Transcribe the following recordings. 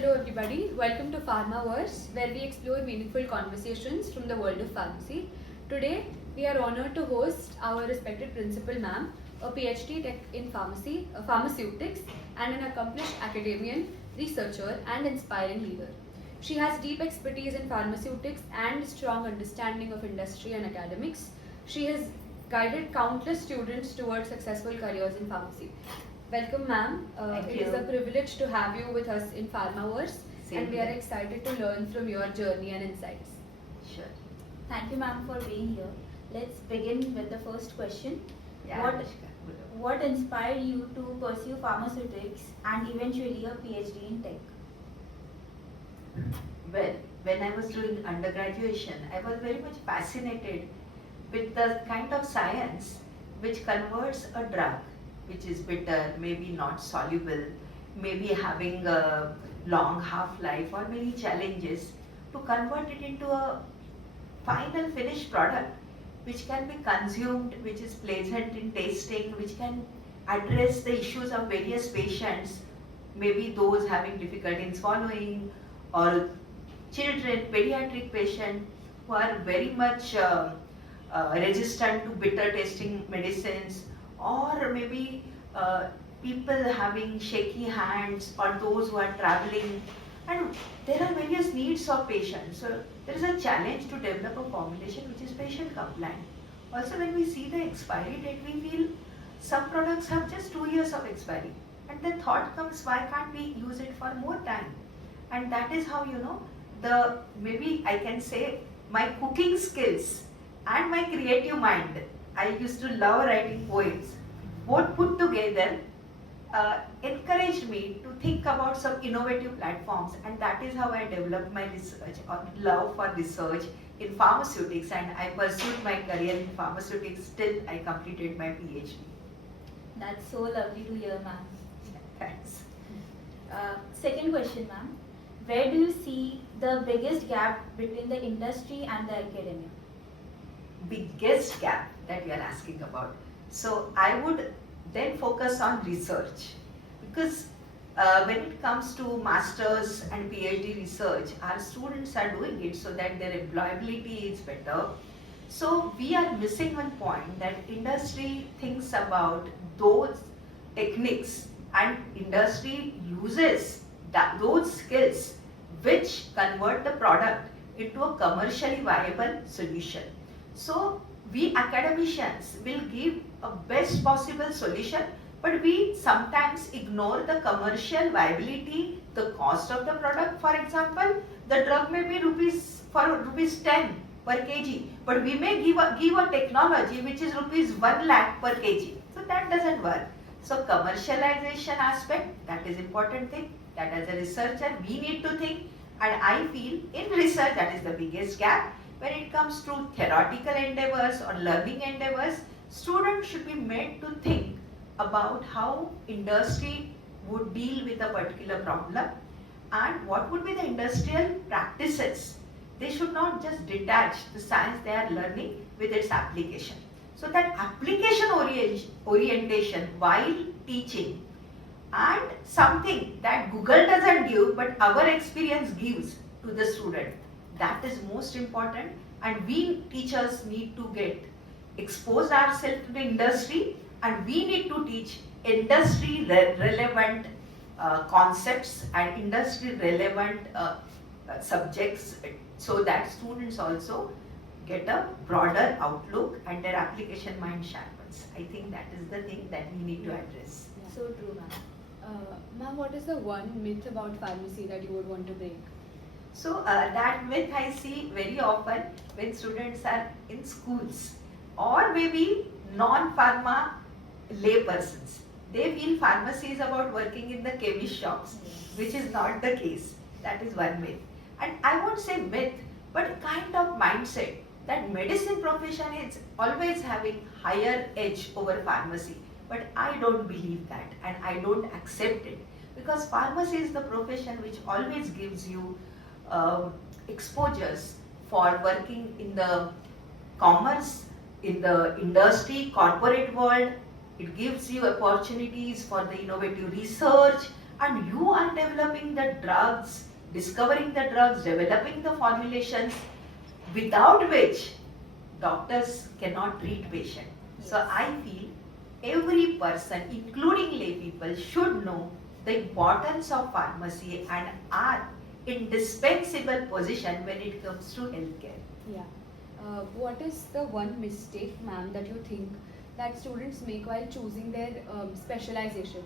Hello everybody, welcome to Pharma Verse, where we explore meaningful conversations from the world of pharmacy. Today, we are honored to host our respected principal ma'am, a PhD tech in pharmacy, pharmaceutics, and an accomplished academician, researcher, and inspiring leader. She has deep expertise in pharmaceutics and strong understanding of industry and academics. She has guided countless students towards successful careers in pharmacy. Welcome, ma'am. It is a privilege to have you with us in Pharmaverse, and we are excited to learn from your journey and insights. Sure. Thank you, ma'am, for being here. Let's begin with the first question. Yeah, What inspired you to pursue pharmaceutics and eventually a PhD in tech? Well, when I was doing undergraduation, I was very much fascinated with the kind of science which converts a drug, which is bitter, maybe not soluble, maybe having a long half-life or many challenges, to convert it into a final finished product which can be consumed, which is pleasant in tasting, which can address the issues of various patients, maybe those having difficulty in swallowing, or children, pediatric patients who are very much resistant to bitter tasting medicines, or maybe people having shaky hands, or those who are traveling, and there are various needs of patients. So there is a challenge to develop a formulation which is patient compliant. Also, when we see the expiry date, we feel some products have just 2 years of expiry, and the thought comes, why can't we use it for more time? And that is how, maybe I can say, my cooking skills and my creative mind, I used to love writing poems, both put together encouraged me to think about some innovative platforms, and that is how I developed my research or love for research in pharmaceutics, and I pursued my career in pharmaceutics till I completed my PhD. That's so lovely to hear, ma'am. Thanks. Second question, ma'am. Where do you see the biggest gap between the industry and the academia? Biggest gap that you are asking about. So I would then focus on research, because when it comes to masters and PhD research, our students are doing it so that their employability is better. So we are missing one point, that industry thinks about those techniques, and industry uses those skills which convert the product into a commercially viable solution. So we academicians will give a best possible solution, but we sometimes ignore the commercial viability, the cost of the product. For example, the drug may be rupees 10 per kg, but we may give a technology which is rupees 1 lakh per kg. So that doesn't work. So commercialization aspect, that is important thing, that as a researcher we need to think, and I feel in research that is the biggest gap. When it comes to theoretical endeavors or learning endeavors, students should be made to think about how industry would deal with a particular problem and what would be the industrial practices. They should not just detach the science they are learning with its application. So that application orientation while teaching, and something that Google doesn't give but our experience gives to the student, that is most important, and we teachers need to get expose ourselves to the industry, and we need to teach industry relevant concepts and industry relevant subjects, so that students also get a broader outlook and their application mind sharpens. I think that is the thing that we need to address. Yeah. So true, ma'am. Ma'am, what is the one myth about pharmacy that you would want to break? So that myth I see very often when students are in schools, or maybe non-pharma lay persons. They feel pharmacy is about working in the chemist shops, which is not the case. That is one myth. And I won't say myth, but kind of mindset that medicine profession is always having higher edge over pharmacy. But I don't believe that, and I don't accept it, because pharmacy is the profession which always gives you exposures for working in the commerce, in the industry, corporate world. It gives you opportunities for the innovative research, and you are developing the drugs, discovering the drugs, developing the formulations, without which doctors cannot treat patient. So I feel every person, including lay people, should know the importance of pharmacy and are indispensable position when it comes to healthcare. Yeah. What is the one mistake, ma'am, that you think that students make while choosing their specialization?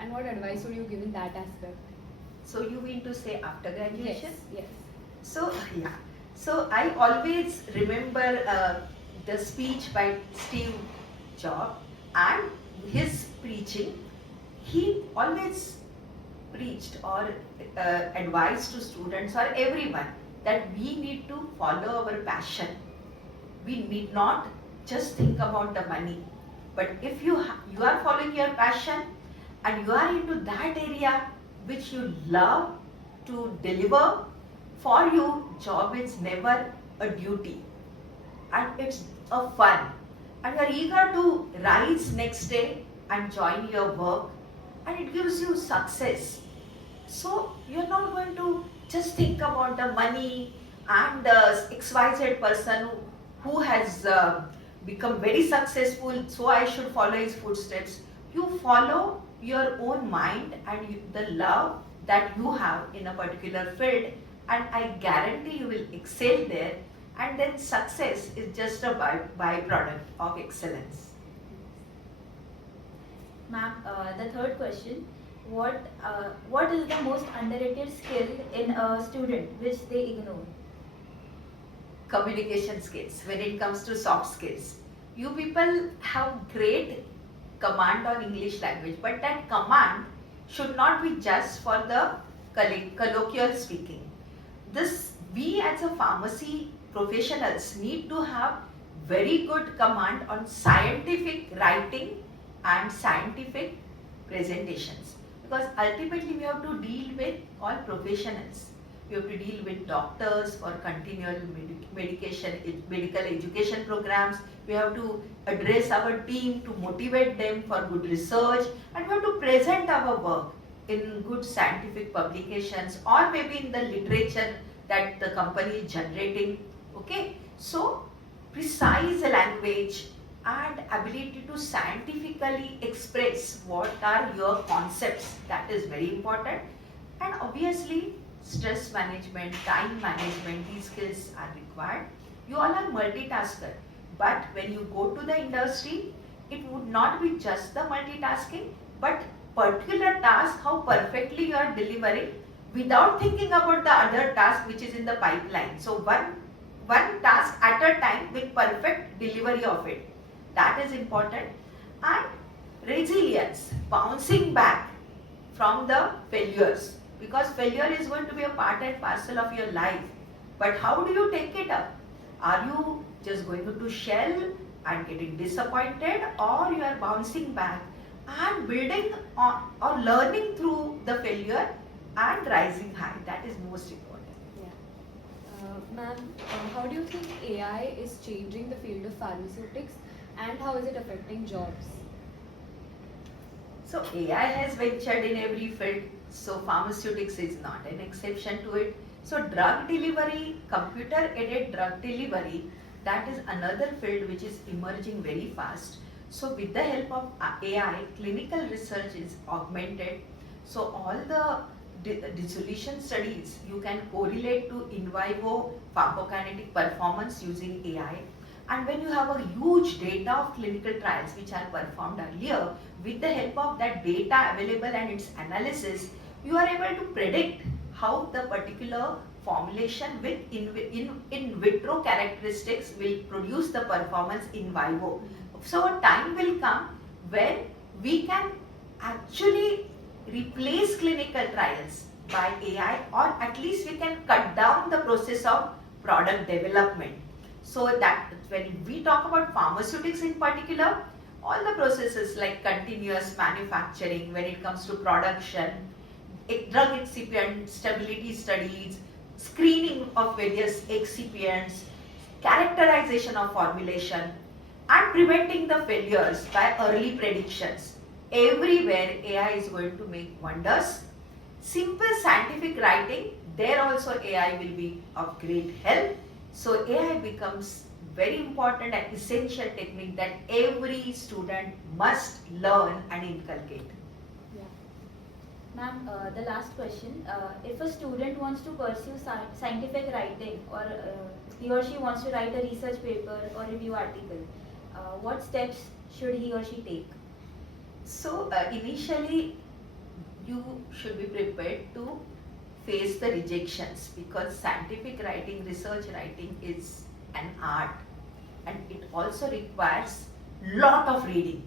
And what advice would you give in that aspect? So you mean to say after graduation? Yes. So yeah. So I always remember the speech by Steve Jobs and his preaching. He always preached or advised to students or everyone that we need to follow our passion. We need not just think about the money, but if you are following your passion and you are into that area which you love to deliver, for you job is never a duty and it's a fun, and you are eager to rise next day and join your work, and it gives you success. So you're not going to just think about the money and the XYZ person who has become very successful, so I should follow his footsteps. You follow your own mind and the love that you have in a particular field, and I guarantee you will excel there, and then success is just a byproduct of excellence. Ma'am, the third question, what is the most underrated skill in a student which they ignore? Communication skills. When it comes to soft skills, you people have great command on English language, but that command should not be just for the colloquial speaking. We as a pharmacy professionals need to have very good command on scientific writing and scientific presentations, because ultimately we have to deal with all professionals. We have to deal with doctors for continual medical education programs. We have to address our team to motivate them for good research, and we have to present our work in good scientific publications or maybe in the literature that the company is generating. Okay, so precise language and ability to scientifically express what are your concepts, that is very important. And obviously stress management, time management, these skills are required. You all are multitasker, but when you go to the industry, it would not be just the multitasking, but particular task, how perfectly you are delivering without thinking about the other task which is in the pipeline. So one task at a time with perfect delivery of it. That is important. And resilience, bouncing back from the failures, because failure is going to be a part and parcel of your life. But how do you take it up? Are you just going to shell and getting disappointed, or you are bouncing back and building on or learning through the failure and rising high? That is most important. Yeah. Ma'am, how do you think AI is changing the field of pharmaceutics, and how is it affecting jobs? So AI has ventured in every field, so pharmaceutics is not an exception to it. So drug delivery, computer aided drug delivery, that is another field which is emerging very fast. So with the help of AI, clinical research is augmented. So all the dissolution studies you can correlate to in vivo pharmacokinetic performance using AI. And when you have a huge data of clinical trials which are performed earlier, with the help of that data available and its analysis, you are able to predict how the particular formulation with in vitro characteristics will produce the performance in vivo. So a time will come when we can actually replace clinical trials by AI, or at least we can cut down the process of product development. So that when we talk about pharmaceutics in particular, all the processes like continuous manufacturing, when it comes to production, drug excipient stability studies, screening of various excipients, characterization of formulation, and preventing the failures by early predictions. Everywhere AI is going to make wonders, Simple scientific writing, there also AI will be of great help. So AI becomes very important and essential technique that every student must learn and inculcate. Yeah. Ma'am, the last question. If a student wants to pursue scientific writing, or he or she wants to write a research paper or review article, what steps should he or she take? So initially you should be prepared to face the rejections, because scientific writing, research writing is an art and it also requires lot of reading.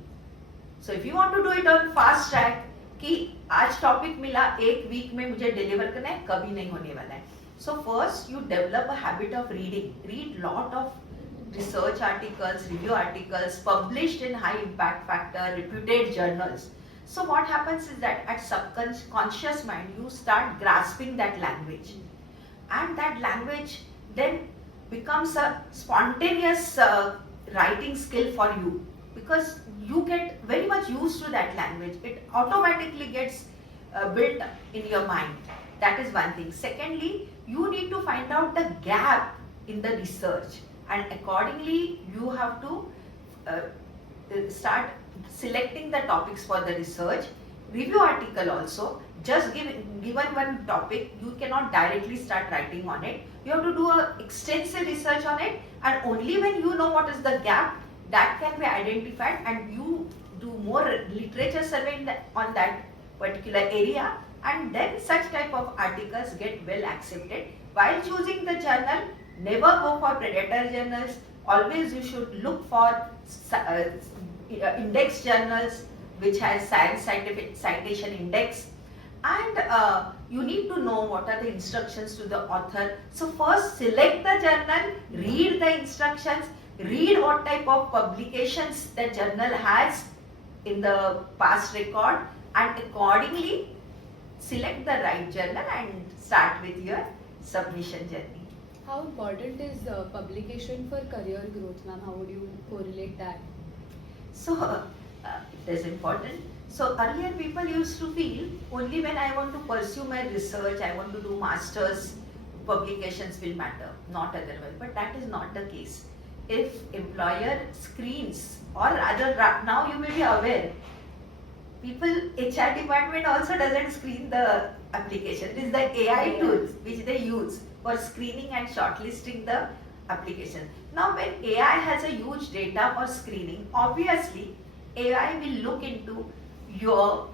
So if you want to do it on fast track, कि आज topic मिला एक week में मुझे deliver करना है, कभी नहीं होने वाला है. So first you develop a habit of reading. Read lot of research articles, review articles published in high impact factor, reputed journals. So what happens is that at subconscious mind you start grasping that language, and that language then becomes a spontaneous writing skill for you, because you get very much used to that language. It automatically gets built in your mind. That is one thing. Secondly, you need to find out the gap in the research, and accordingly you have to start selecting the topics for the research. Review article also, just given one topic, you cannot directly start writing on it. You have to do a extensive research on it, and only when you know what is the gap, that can be identified, and you do more literature survey on that particular area, and then such type of articles get well accepted. While choosing the journal, never go for predator journals. Always you should look for index journals which has science scientific citation index, and you need to know what are the instructions to the author. So first select the journal, read the instructions, read what type of publications the journal has in the past record, and accordingly select the right journal and start with your submission journey. How important is publication for career growth, ma'am? How would you correlate that? So it is important. So earlier people used to feel only when I want to pursue my research, I want to do masters, publications will matter, not otherwise. But that is not the case. If employer screens, or rather now you may be aware, people, HR department also doesn't screen the application. It is the AI tools which they use for screening and shortlisting the application. Now when AI has a huge data for screening, obviously AI will look into your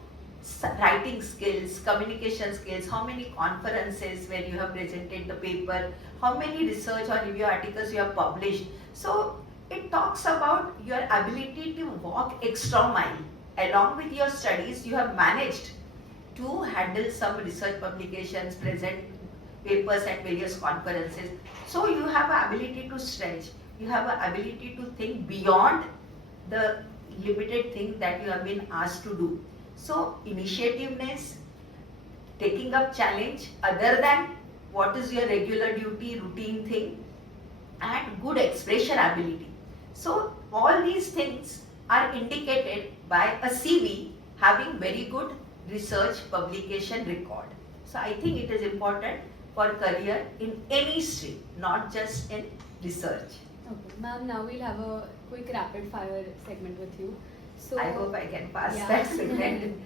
writing skills, communication skills, how many conferences where you have presented the paper, how many research or review articles you have published. So it talks about your ability to walk extra mile. Along with your studies, you have managed to handle some research publications, present papers at various conferences. So you have an ability to stretch. You have an ability to think beyond the limited thing that you have been asked to do. So initiativeness, taking up challenge other than what is your regular duty, routine thing, and good expression ability. So all these things are indicated by a CV having very good research publication record. So I think it is important for career in any stream, not just in research. Okay, ma'am, now we'll have a quick rapid fire segment with you. So I hope I can pass that segment.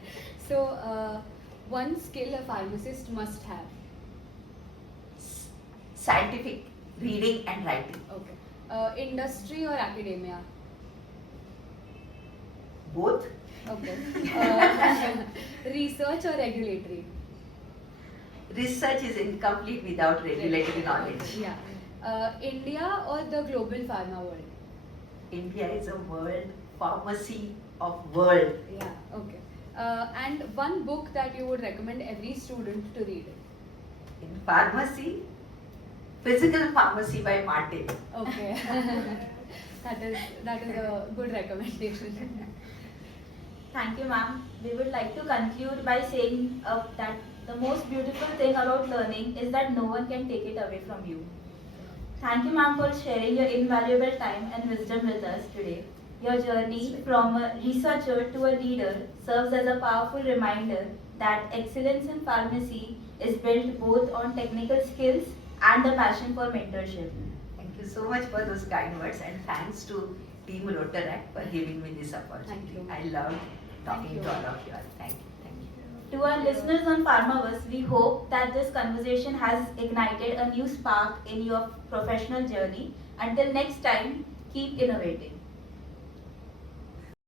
So one skill a pharmacist must have. Scientific reading and writing. Okay. Industry or academia? Both. Okay. Research or regulatory? Research is incomplete without regulatory knowledge. Yeah. India or the global pharma world? India is a world pharmacy of world. Yeah. Okay. And one book that you would recommend every student to read? In pharmacy, Physical Pharmacy by Martin. Okay. that is a good recommendation. Thank you, ma'am. We would like to conclude by saying that the most beautiful thing about learning is that no one can take it away from you. Thank you, ma'am, for sharing your invaluable time and wisdom with us today. Your journey from a researcher to a leader serves as a powerful reminder that excellence in pharmacy is built both on technical skills and the passion for mentorship. Thank you so much for those kind words, and thanks to Team Rotaract for giving me this opportunity. Thank you. I loved talking Thank you. to all of you all. Thank you. Thank you. To our listeners on Pharma Verse, we hope that this conversation has ignited a new spark in your professional journey. Until next time, keep innovating.